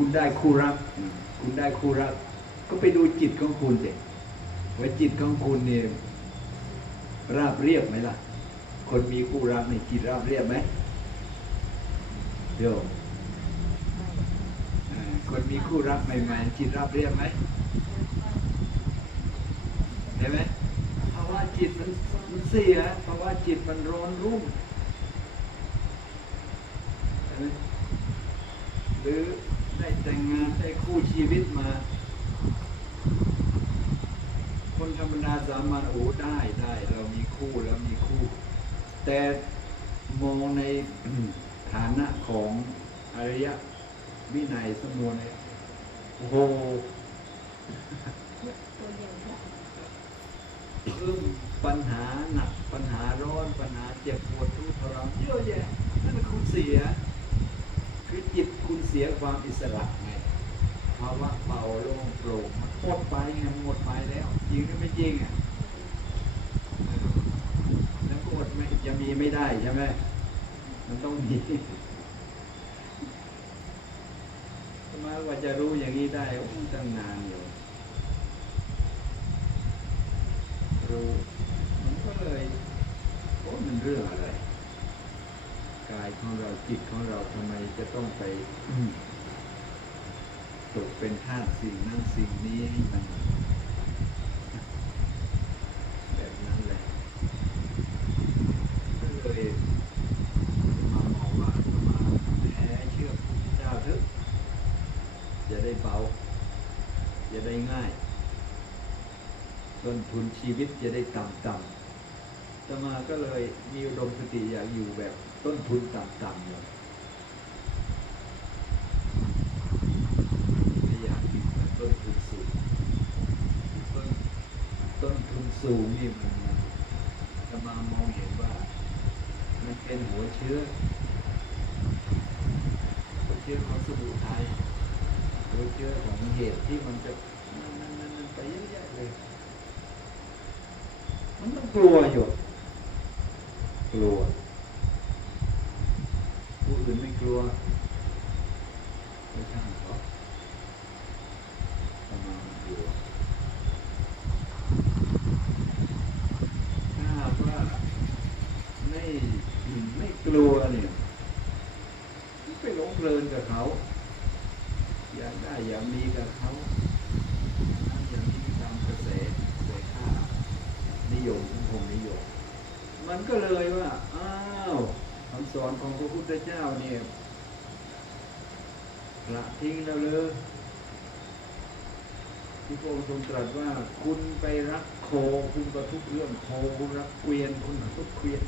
คุณได้คู่รัก คุณได้คู่รัก ก็ไปดูจิตของคุณเด็ว่าจิตของคุณเนี่ยราบเรียบไหมล่ะ คนมีคู่รักนี่จิตราบเรียบไหมโยมเอ่อคนมีคู่รักใหม่ๆจิตราบเรียบไหมเห็นไหมเพราะว่าจิตมันมันเสียเพราะว่าจิตมันร้อนรุ่มหรือ ได้แต่งงานได้คู่ชีวิตมา คนธรรมดาสามัญโอ้ได้ได้เรามีคู่แล้วมีคู่ แต่มองในฐานะของอริยวินัยสมวนโอ้โหตัวอย่างค่ะเพิ่มปัญหาหนักปัญหาร้อนปัญหาเจ็บปวดทุกข์ทรมานเยอะแยะนั่นเป็นคุณเสีย คือจิตคุณเสียความอิสระไงภาวะเบาโล่งโปร่งมันหมดไปไงหมดไปแล้วจริงหรือไม่จริงอะแล้วก็อดไม่จะมีไม่ได้ใช่ไหมมันต้องมีทำไมว่าจะรู้อย่างนี้ได้ตั้งนานอยู่รู้มันก็เลยโอ้มันเรื่องอะไร กายของเราจิตของเราทำไมจะต้องไปตกเป็นทาสสิ่งนั้นสิ่งนี้มันแบบนั้นแหละก็เลยมามองว่ามาแพ้เชื่อพระเจ้าเถอะจะได้เบาจะได้ง่ายต้นทุนชีวิตจะได้ต่ำต่ำๆต่มาก็เลยมีอุดมคติอยากอยู่แบบ ต้นทุนต่ำๆเลยไม่อยากอยู่แบบต้นทุนสูง ต้นต้นทุนสูงนี่มันจะมามองเห็นว่า มันเป็นหัวเชื้อหัวเชื้อของสมุทัยหัวเชื้อของเหตุที่มันจะนั่นนั่นนั่นนั่นไปเยอะแยะเลย มันต้องกลัวอยู่ กลัว ผู้อื่นไม่กลัวไม่ช่างเขาประมาณกลัว ถ้าหากว่าไม่ไม่กลัวเนี่ยไปหลงเพลินกับเขา อยากได้อยากมีกับเขานั้นอย่างนี้ตามกระแสกระแสข้านิยมสังคมนิยม มันก็เลยว่า อ้าวคำสอนของพระพุทธเจ้าเนี่ยละ ทิ้งแล้วเลยที่พระองค์ทรงตรัสว่า คุณไปรักโค คุณก็ทุกเรื่องโคคุณรักเกวียนคุณก็ทุกเกวียน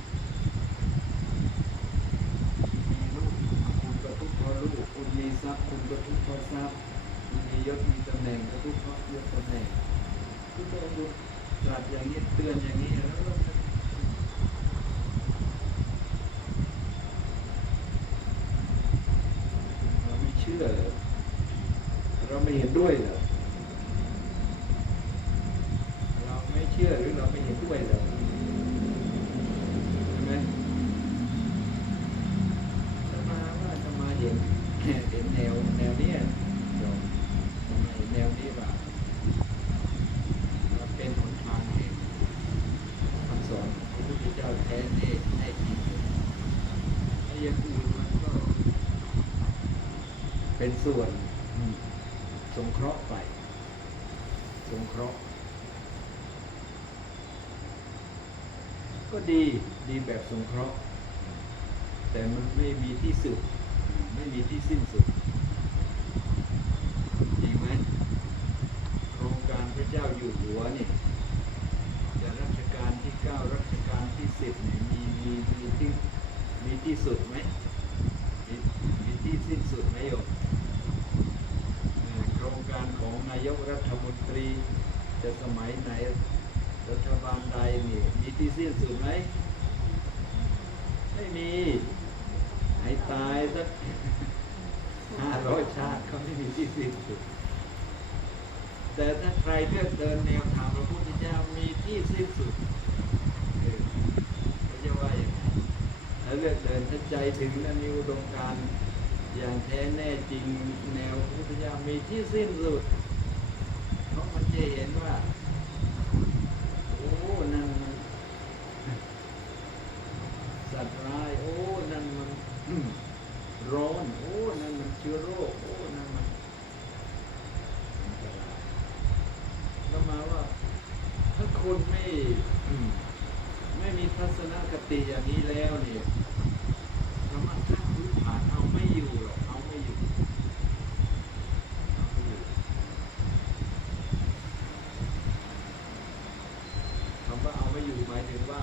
มีลูกคุณก็ทุกเพราะลูกคุณมีทรัพย์คุณก็ทุกเพราะทรัพย์คุณมียศมีตำแหน่งก็ทุกเพราะยศตำแหน่งทุกพระองค์ตรัสอย่างนี้เตือนอย่างนี้แล้วเราไม่เชื่อเหรอเรา ไม่เห็นด้วยเหรอเราไม่เชื่อหรือเราไม่เห็นด้วยเหรอใช่ไหมจะมาว่าจะมาเห็นเห็นแนวแนวเนี้ยโยมทำไมแนวนี้ว่ามันเป็นหนทางแห่งคำสอนของพระพุทธเจ้าแท้แน่แน่จริงไอ้อย่างอื่นมันก็เป็นส่วนอืมส งเคราะห์ไป สงเคราะห์ ก็ดีดีแบบสงเคราะห์ แต่มันไม่มีที่สุด ไม่มีที่สิ้นสุดจริงไหมโครงการพระเจ้าอยู่หัวนี่จะรัชกาลที่เก้ารัชกาลที่สิบเนี่ยมีมีมีที่มีที่สุดไหมมีที่สิ้นสุดไหมโยมเอ่อโครงการของนายกรัฐมนตรีจะสมัยไหนรัฐบาลใดนี่มีที่สิ้นสุดไหม ไม่มี ให้ตายสัก ห้าร้อยชาติเขาไม่มีที่สิ้นสุด แต่ถ้า ใครเลือกเดินแนวทางพระพุทธเจ้ามีที่สิ้นสุดเขาจะว่าอย่างไรถ้าเลือกเดินถ้าใจถึงและมีอุดมการอย่างแท้แน่จริงแนวพุทพุทธเจ้ามีที่สิ้นสุดเพราะมันจะเห็นว่าโอ้นั่นมันสัตว์ร้ายโอ้นั่นมันร้อนโอ้นั่นมันเชื้อโรคโอ้ นั่นมันอันตรายแล้วมาว่า ถ้า คนไม่ไม่มีทัศนคติอย่างนี้แล้วเนี่ยธรรมะข้ามพื้นฐานเอาไม่อยู่หรอกเอาไม่อยู่เอาไม่อยู่คำว่าเอาไม่อยู่หมายถึงว่า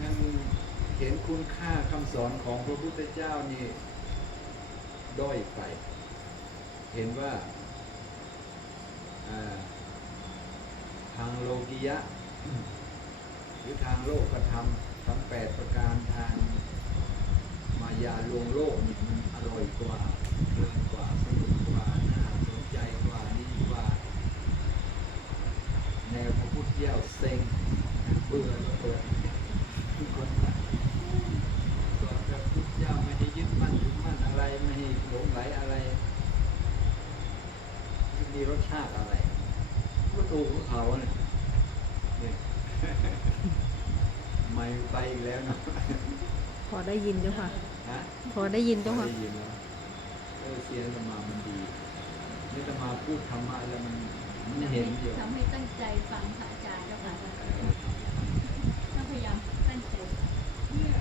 นั่นเห็นคุณค่าคำสอนของพระพุทธเจ้านี่ด้อยไป เห็นว่า ทางโลกิยะ หรือทางโลกกระทำทั้งแปดประการทางมายาลวงโลกนี่มันอร่อยกว่าเพลินกว่าสนุกกว่าน่าสนใจกว่าดีกว่า แนวพระพุทธเจ้าเซ็งเบื่อแล้วเบื่อทุกคนนะก็พระพุทธเจ้าไม่ให้ยึดมั่นถือมั่นอะไรไม่ให้หลงไหลอะไรไม่มีรสชาติอะไร ก็ถูกของเขาเนี่ยเนี่ยไม่ไปอีกแล้วเนอะพอได้ยินเจ้าค่ะ ฮะพอได้ยินเจ้าค่ะ ได้ยินแล้วเออเสียงธรรมามันดีนี่ธรรมาพูดธรรมะแล้วมันมันเห็นอยู่ทำให้ตั้งใจฟังพระอาจารย์แล้วค่ะต้องพยายามตั้งใจเนี่ย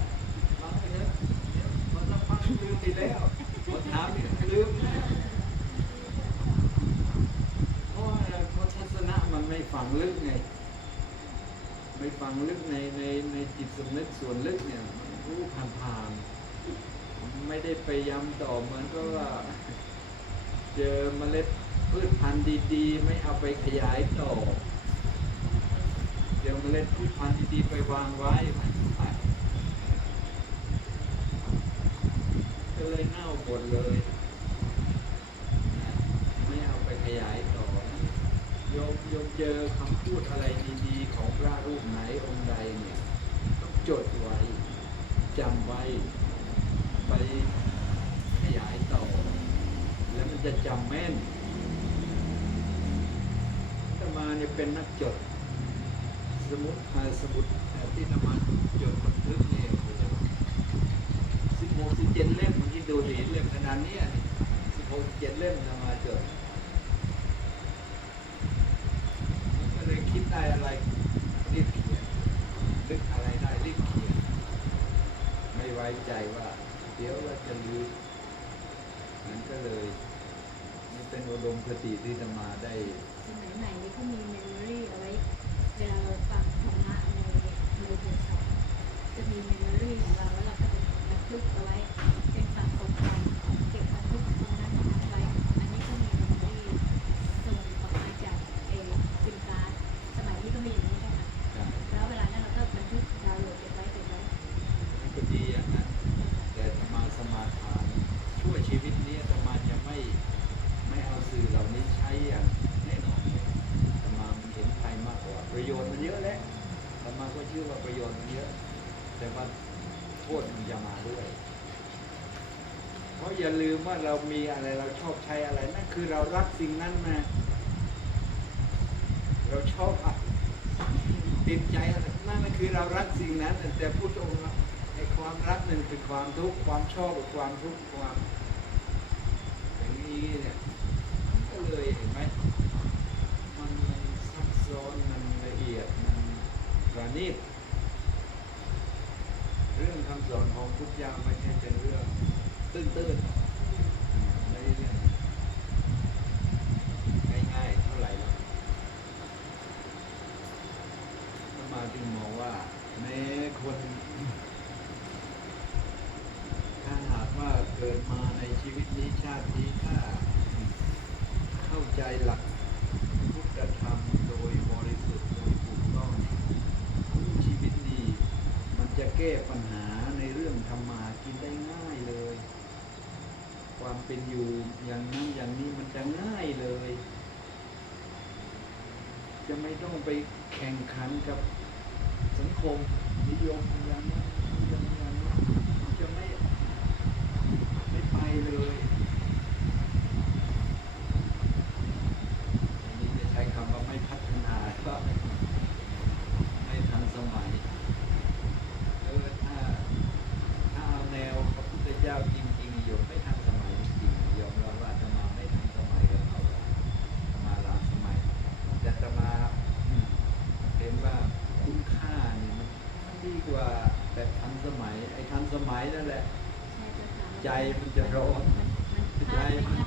ฟังไปเถอะเดี๋ยวพอสักพักลืมไปแล้วพอถามอีกลืมแล้วเพราะว่าเพราะทัศนะ มันไม่ฝังลึกไงไม่ฟังลึกในในในจิตสำนึกส่วนลึกเนี่ยมันรู้ผ่านๆไม่ได้ไปย้ำต่อเหมือนก็ว่า เจอเมล็ดพืชพันธุ์ดีๆ ไม่เอาไปขยายต่อ เดี๋ยวเมล็ดพืชพันธุ์ดีๆไปวางไว้ก็เลยเน่าหมดเลย ไม่เอาไปขยายต่อ โยมโยมเจอคำพูดอะไรดีๆของพระรูปไหนองค์ใดเนี่ยต้องจดไว้จำไว้ ไปขยายต่อ แล้วมันจะจำแม่นอาตมาเนี่ยเป็นนักจด สมุดอ่าสมุดอ่ที่นำมาจดบันทึกเนี่ยสิบหกสิบเจ็ดเล่มมันที่ดูดีเล่มขนาดนี้สิบหกเจ็ดเล่มนำมาจด ก็เลยคิดได้ อะไรรีบเขียนนึกอะไรได้รีบเขียนไม่ไว้ใจว่า เดี๋ยวเราจะลืมนั้นก็เลยนี่เป็นอุดมคติที่จะมาได้สมัยใหม่นี้เขามีเมมโมรี่เอาไว้เวลาเราฟัง แต่ว่าโทษมันจะมาด้วย เพราะอย่าลืมว่าเรามีอะไรเราชอบใช้อะไรนั่นคือเรารักสิ่งนั้นมาเราชอบอะติดใจอะไรนั่นคือเรารักสิ่งนั้น แต่พุทธองค์ว่าไอ้ความรักหนึ่งคือความทุกข์ความชอบกับความทุกข์ความ อย่างนี้เนี่ยมันก็เลยเห็นไหมมันซับซ้อนมันละเอียดมันประณีต คำสอนของพุทธเจ้าไม่ใช่เป็นเรื่องตื้นๆไม่ใช่เรื่องง่ายๆเท่าไหร่หรอกก็มาจึงมองว่าแม้คนถ้าหากว่าเกิดมาในชีวิตนี้ชาตินี้ถ้าเข้าใจหลักพุทธธรรมโดยบริสุทธิ์โดยถูกต้องชีวิตนี้มันจะแก้ปัญหาำมากินได้ง่ายเลย ความเป็นอยู่อย่างนั้นอย่างนี้มันจะง่ายเลย จะไม่ต้องไปแข่งขันกับสังคมนิยมอย่างนี้ ที่กว่าแบบทันสมัย ไอ้ทันสมัยนั่นแหละ ใจมันจะร้อนใจมัน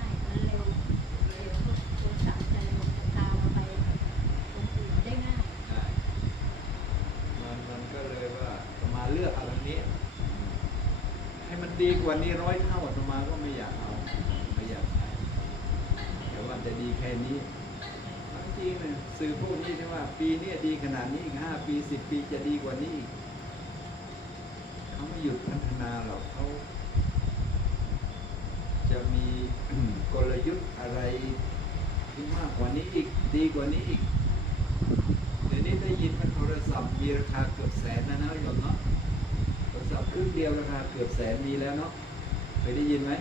เลือกเอาตรงนี้ ให้มันดีกว่านี้ร้อยเท่าออกมาก็ไม่อยากเอาไม่อยากใช้แต่ว่าจะดีแค่นี้ สื่อพวกนี้ที่ว่า ปีนี้ดีขนาดนี้อีกห้าปีสิบปีจะดีกว่านี้เขาไม่หยุดพัฒนาหรอกเขาจะมีกลยุทธ์อะไรที่มากกว่านี้อีกดีกว่านี้อีกเดี๋ยวนี้ได้ยินว่าโทรศัพท์มีราคาเกือบแสนนะนะโยมเนาะโทรศัพท์เครื่องเดียวราคาเกือบแสนมีแล้วเนาะเคยได้ยินไหม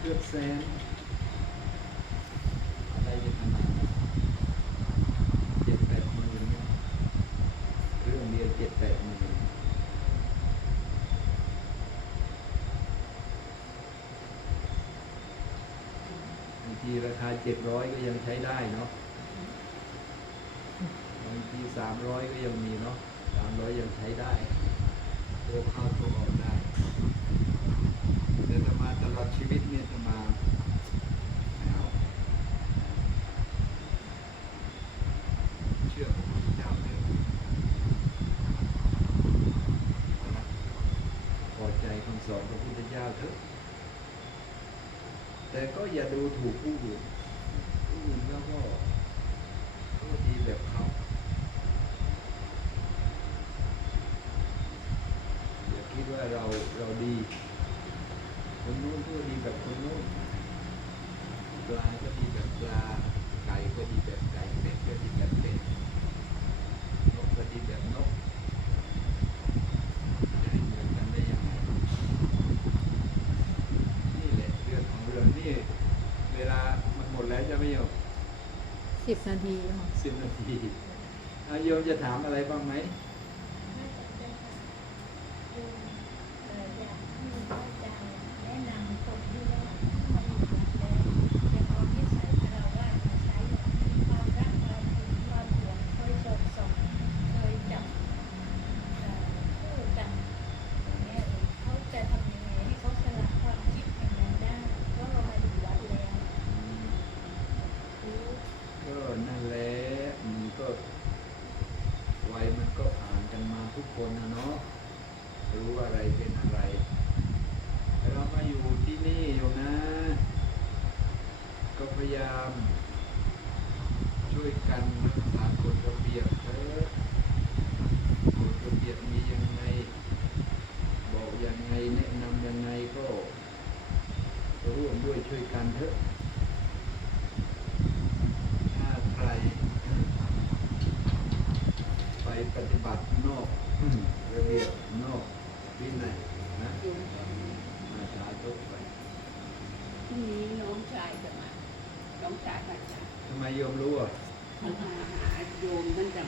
เกือบแสนอะไรจะขนาดนั้นเจ็ดแปดหมื่นเนี่ยเครื่องเดียวเจ็ดแปดหมื่นบางที ร้อยก็ยังใช้ได้เนาะบางทีสามร้อยก็ยังมีเนาะสามร้อยยังใช้ได้โทรเข้าโทรออกได้แต่ถ้ามาตลอดชีวิตเนี่ยจะมาเอาเชื่อพระเจ้าเถอะเอาละพอใจคำสอนพระพุทธเจ้าเถอะแต่ก็อย่าดูถูกผู้อื่นผู้อื่นแล้วก็ ก็ดีแบบเขาอย่าคิดว่า เราเราดี คนนู้นก็ดีแบบคนนู้นปลาก็ดีแบบปลาไก่ก็ดีแบบไก่เป็ดก็ดีแบบเป็ดนกก็ดีแบบนกจะให้เหมือนกันได้ยังไงนี่แหละเรื่องของเรื่องนี่เวลามันหมดแล้วจะไม่ยอมสิบนาทีค่ะสิบนาทีอาโยมจะถามอะไรบ้างไหมไม่สนใจค่ะคือเอ่ออยากให้พระอาจารย์แนะนำคนที่ว่าไม่มีวัดแล้วจะเอานิสัยคารวะมาใช้มีความรักความถึงความหวงเคยสดส่งเคยจับเอ่อคู่กันอย่างเงี้ยเขาจะทำยังไงให้เขาสละความคิดอย่างนั้นได้เพราะเรามาอยู่วัดแล้วรู้ ก็นั่นแหละมันก็วัยมันก็ผ่านกันมาทุกคนนะเนาะรู้อะไรเป็นอะไรแต่เรามาอยู่ที่นี่อยู่นะ ก็พยายาม ช่วยกันรักษากฎระเบียบเถอะกฎระเบียบมียังไง บอกยังไงแนะนำยังไงก็ร่ วมด้วยช่วยกันเถอะถ้าใครไปปฏิบัตินอกระเบียบนอกวินัยนะมาสาธุไปพรุ่งนี้น้องชายจะมา น้องชายพระอาจารย์ทำไมโยมรู้อะเขามาหาโยมตั้งแต่เมื่อ